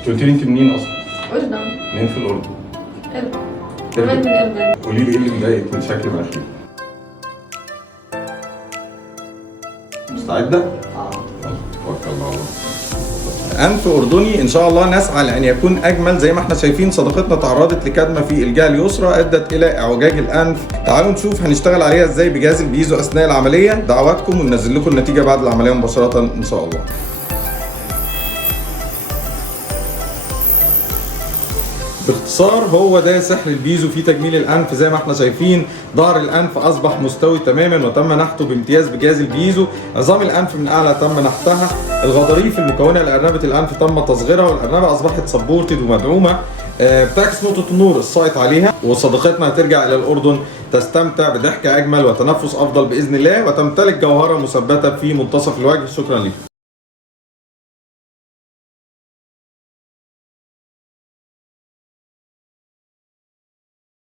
انت قلت لي انت منين اصلا؟ أردن. منين في الاردن؟ أردن. كمان من أردن. قولي لي ايه اللي مضايقك من شكل مناخيري؟ مستعدة؟ توكل على الله. أنف أردني إن شاء الله نسعى لأن يكون أجمل. زي ما احنا شايفين صديقتنا تعرضت لكدمة في الجهة اليسرى أدت إلى اعوجاج الأنف. تعالوا نشوف هنشتغل عليها إزاي بجهاز البيزو أثناء العملية. دعواتكم وننزل لكم النتيجة بعد العملية مباشرة إن شاء الله. باختصار هو ده سحر البيزو في تجميل الانف. زي ما احنا شايفين ظهر الانف اصبح مستوي تماما وتم نحته بامتياز بجهاز البيزو. عظام الانف من اعلى تم نحتها. الغضاريف المكونه لارنبه الانف تم تصغيرها والارنبه اصبحت سبورتد ومدعومه. بتعكس نقطه النور السايط عليها. وصديقتنا هترجع الى الاردن تستمتع بضحكه اجمل وتنفس افضل باذن الله وتمتلك جوهره مثبته في منتصف الوجه. شكرا لكم.